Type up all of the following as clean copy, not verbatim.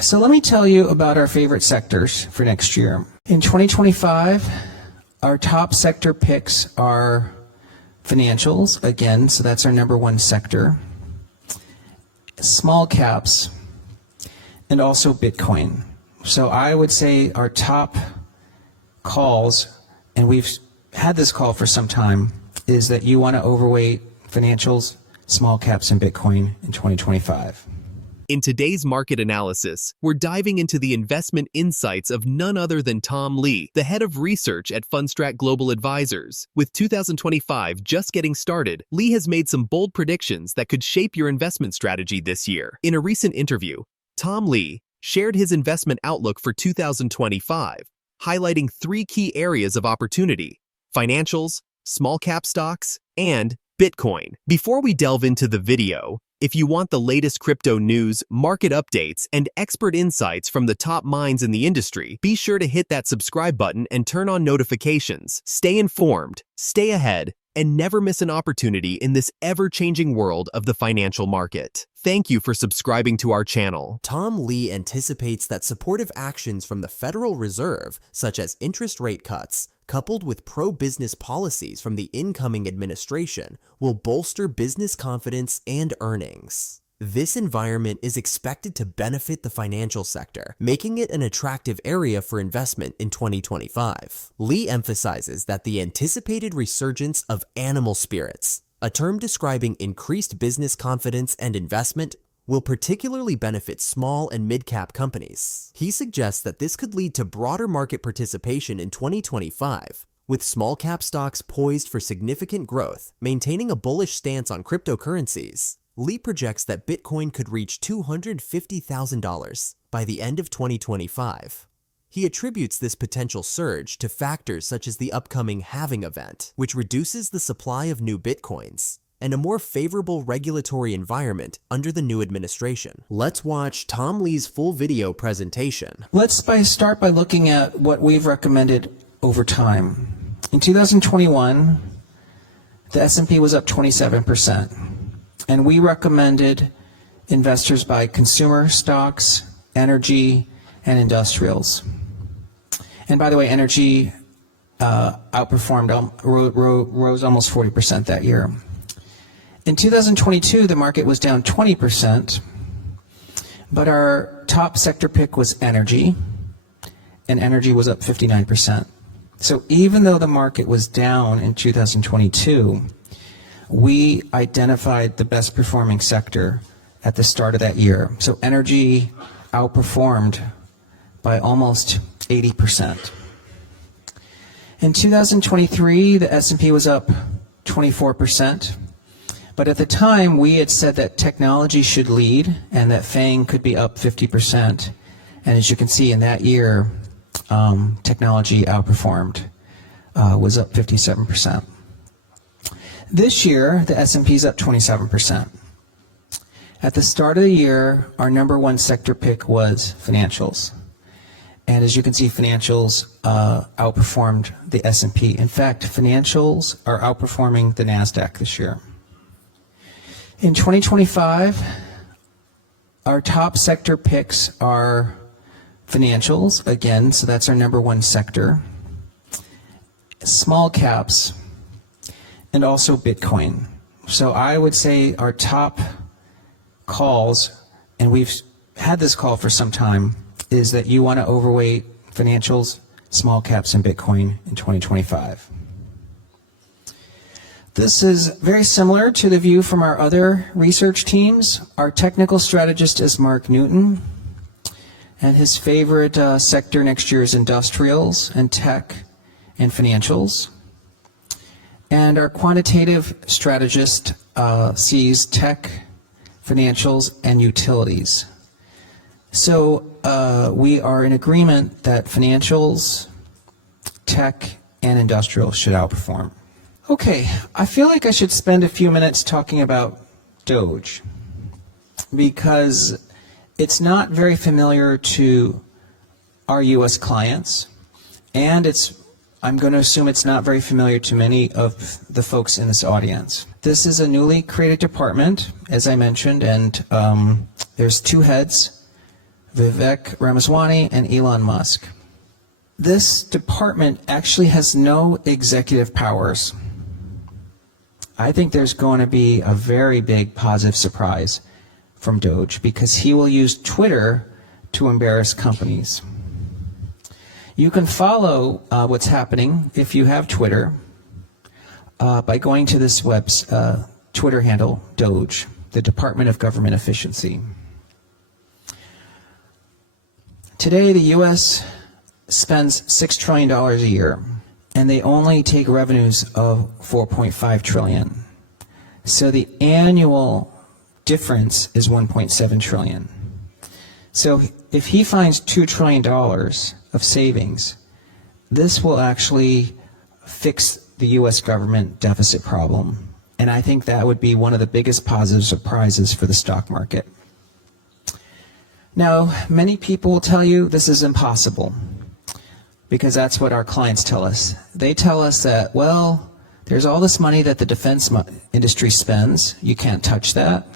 So let me tell you about our favorite sectors for next year. In 2025, our top sector picks are financials, again, so that's our number one sector, small caps, and also Bitcoin. So I would say our top calls, and we've had this call for some time, is that you want to overweight financials, small caps, and Bitcoin in 2025. In today's market analysis, we're diving into the investment insights of none other than Tom Lee, the head of research at Fundstrat Global Advisors. With 2025 just getting started, Lee has made some bold predictions that could shape your investment strategy this year. In a recent interview, Tom Lee shared his investment outlook for 2025, highlighting three key areas of opportunity: financials, small cap stocks, and Bitcoin. Before we delve into the video, if you want the latest crypto news, market updates, and expert insights from the top minds in the industry, be sure to hit that subscribe button and turn on notifications. Stay informed, stay ahead, and never miss an opportunity in this ever-changing world of the financial market. Thank you for subscribing to our channel. Tom Lee anticipates that supportive actions from the Federal Reserve, such as interest rate cuts, coupled with pro-business policies from the incoming administration, will bolster business confidence and earnings. This environment is expected to benefit the financial sector, making it an attractive area for investment in 2025. Lee emphasizes that the anticipated resurgence of animal spirits, a term describing increased business confidence and investment, will particularly benefit small and mid-cap companies. He suggests that this could lead to broader market participation in 2025, with small-cap stocks poised for significant growth. Maintaining a bullish stance on cryptocurrencies, Lee projects that Bitcoin could reach $250,000 by the end of 2025. He attributes this potential surge to factors such as the upcoming halving event, which reduces the supply of new Bitcoins, and a more favorable regulatory environment under the new administration. Let's watch Tom Lee's full video presentation. Let's start by looking at what we've recommended over time. In 2021, the S&P was up 27%, and we recommended investors buy consumer stocks, energy, and industrials. And by the way, energy outperformed, rose almost 40% that year. In 2022, the market was down 20%, but our top sector pick was energy, and energy was up 59%. So even though the market was down in 2022, we identified the best performing sector at the start of that year. So energy outperformed by almost 80%. In 2023, the S&P was up 24%. But at the time, we had said that technology should lead and that FANG could be up 50%. And as you can see, in that year, technology outperformed, was up 57%. This year, the S&P is up 27%. At the start of the year, our number one sector pick was financials. And as you can see, financials outperformed the S&P. In fact, financials are outperforming the NASDAQ this year. In 2025, our top sector picks are financials, again, so that's our number one sector, small caps, and also Bitcoin. So I would say our top calls, and we've had this call for some time, is that you want to overweight financials, small caps, and Bitcoin in 2025. This is very similar to the view from our other research teams. Our technical strategist is Mark Newton, and his favorite sector next year is industrials and tech and financials. And our quantitative strategist sees tech, financials, and utilities. So we are in agreement that financials, tech, and industrials should outperform. Okay, I feel like I should spend a few minutes talking about Doge, because it's not very familiar to our US clients, and I'm going to assume it's not very familiar to many of the folks in this audience. This is a newly created department, as I mentioned, and there's two heads, Vivek Ramaswamy, and Elon Musk. This department actually has no executive powers. I think there's going to be a very big positive surprise from Doge because he will use Twitter to embarrass companies. You can follow what's happening if you have Twitter by going to this Twitter handle, Doge, the Department of Government Efficiency. Today, the U.S. spends $6 trillion a year, and they only take revenues of $4.5 trillion. So the annual difference is $1.7 trillion. So if he finds $2 trillion of savings, this will actually fix the U.S. government deficit problem. And I think that would be one of the biggest positive surprises for the stock market. Now, many people will tell you this is impossible because that's what our clients tell us. They tell us that, well, there's all this money that the defense industry spends. You can't touch that.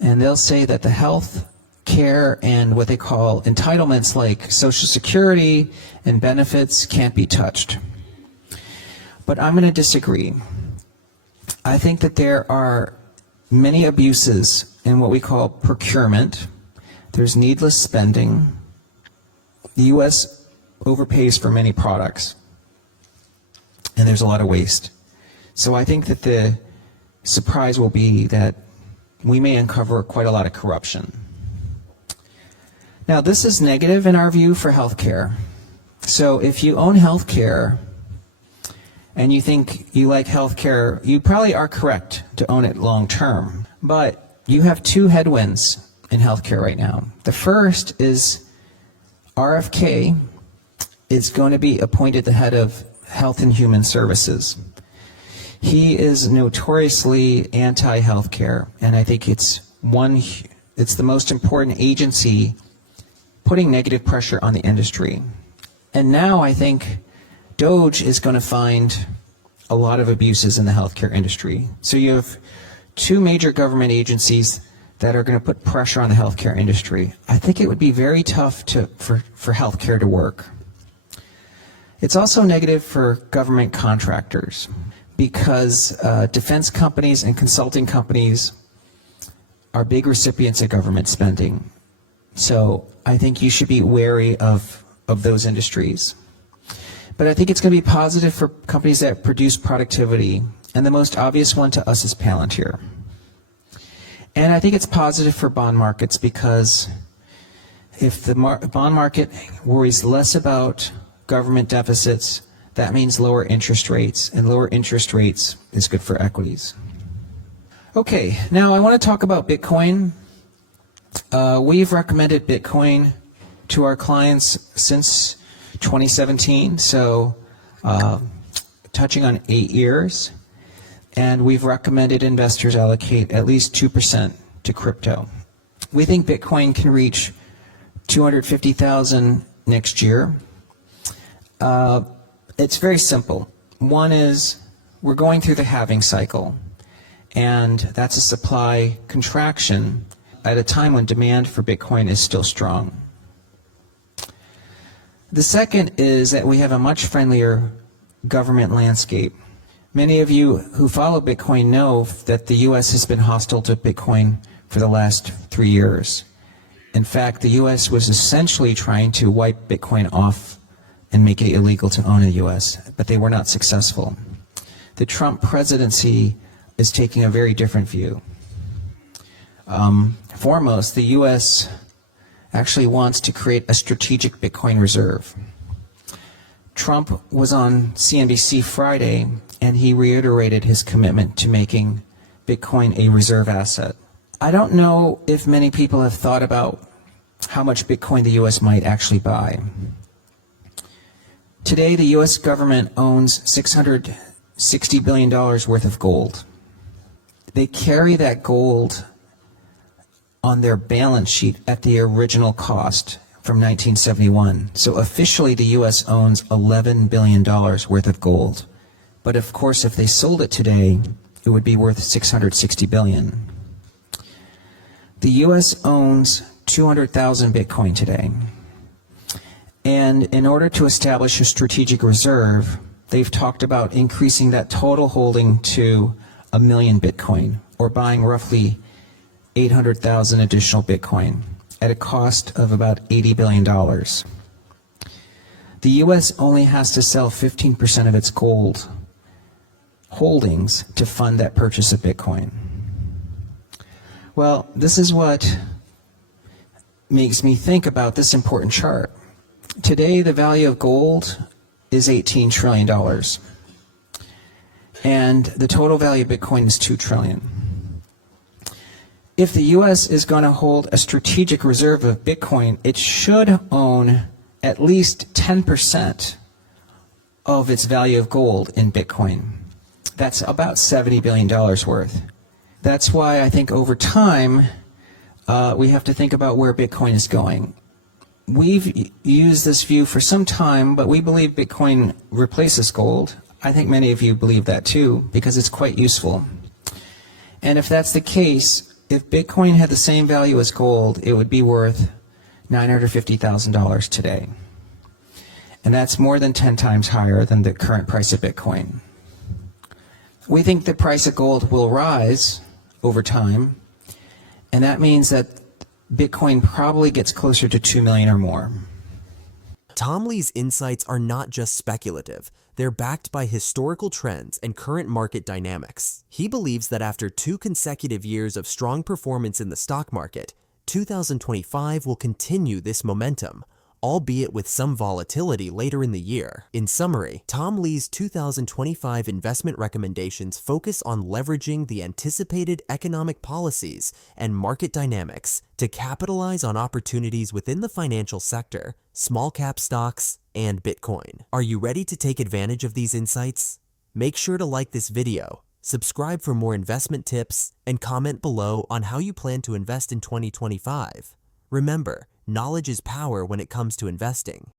And they'll say that the health care and what they call entitlements like Social Security and benefits can't be touched. But I'm going to disagree. I think that there are many abuses in what we call procurement. There's needless spending. The U.S. overpays for many products, and there's a lot of waste. So I think that the surprise will be that we may uncover quite a lot of corruption. Now, this is negative in our view for healthcare. So if you own healthcare and you think you like healthcare, you probably are correct to own it long term. But you have two headwinds in healthcare right now. The first is RFK is going to be appointed the head of Health and Human Services. He is notoriously anti-healthcare, and I think it's the most important agency putting negative pressure on the industry. And now I think Doge is going to find a lot of abuses in the healthcare industry. So you have two major government agencies that are going to put pressure on the healthcare industry. I think it would be very tough for healthcare to work. It's also negative for government contractors because defense companies and consulting companies are big recipients of government spending. So I think you should be wary of those industries. But I think it's going to be positive for companies that produce productivity. And the most obvious one to us is Palantir. And I think it's positive for bond markets because if the bond market worries less about government deficits, that means lower interest rates, and lower interest rates is good for equities. Okay, now I want to talk about Bitcoin. We've recommended Bitcoin to our clients since 2017, so touching on 8 years. And we've recommended investors allocate at least 2% to crypto. We think Bitcoin can reach 250,000 next year. It's very simple. One is we're going through the halving cycle, and that's a supply contraction at a time when demand for Bitcoin is still strong. The second is that we have a much friendlier government landscape. Many of you who follow Bitcoin know that the U.S. has been hostile to Bitcoin for the last 3 years. In fact, the U.S. was essentially trying to wipe Bitcoin off and make it illegal to own in the U.S., but they were not successful. The Trump presidency is taking a very different view. Foremost, the U.S. actually wants to create a strategic Bitcoin reserve. Trump was on CNBC Friday, and he reiterated his commitment to making Bitcoin a reserve asset. I don't know if many people have thought about how much Bitcoin the U.S. might actually buy. Today, the U.S. government owns $660 billion worth of gold. They carry that gold on their balance sheet at the original cost from 1971. So officially, the U.S. owns $11 billion worth of gold. But of course, if they sold it today, it would be worth $660 billion. The U.S. owns 200,000 Bitcoin today. And in order to establish a strategic reserve, they've talked about increasing that total holding to 1 million Bitcoin, or buying roughly 800,000 additional Bitcoin at a cost of about $80 billion. The U.S. only has to sell 15% of its gold holdings to fund that purchase of Bitcoin. Well, this is what makes me think about this important chart. Today, the value of gold is $18 trillion. And the total value of Bitcoin is $2 trillion. If the U.S. is going to hold a strategic reserve of Bitcoin, it should own at least 10% of its value of gold in Bitcoin. That's about $70 billion worth. That's why I think over time, we have to think about where Bitcoin is going. We've used this view for some time, but we believe Bitcoin replaces gold. I think many of you believe that too, because it's quite useful. And if that's the case, if Bitcoin had the same value as gold, it would be worth $950,000 today. And that's more than 10 times higher than the current price of Bitcoin. We think the price of gold will rise over time, and that means that Bitcoin probably gets closer to 2 million or more. Tom Lee's insights are not just speculative. They're backed by historical trends and current market dynamics. He believes that after 2 consecutive years of strong performance in the stock market, 2025 will continue this momentum, albeit with some volatility later in the year. In summary, Tom Lee's 2025 investment recommendations focus on leveraging the anticipated economic policies and market dynamics to capitalize on opportunities within the financial sector, small cap stocks, and Bitcoin. Are you ready to take advantage of these insights? Make sure to like this video, subscribe for more investment tips, and comment below on how you plan to invest in 2025. Remember, knowledge is power when it comes to investing.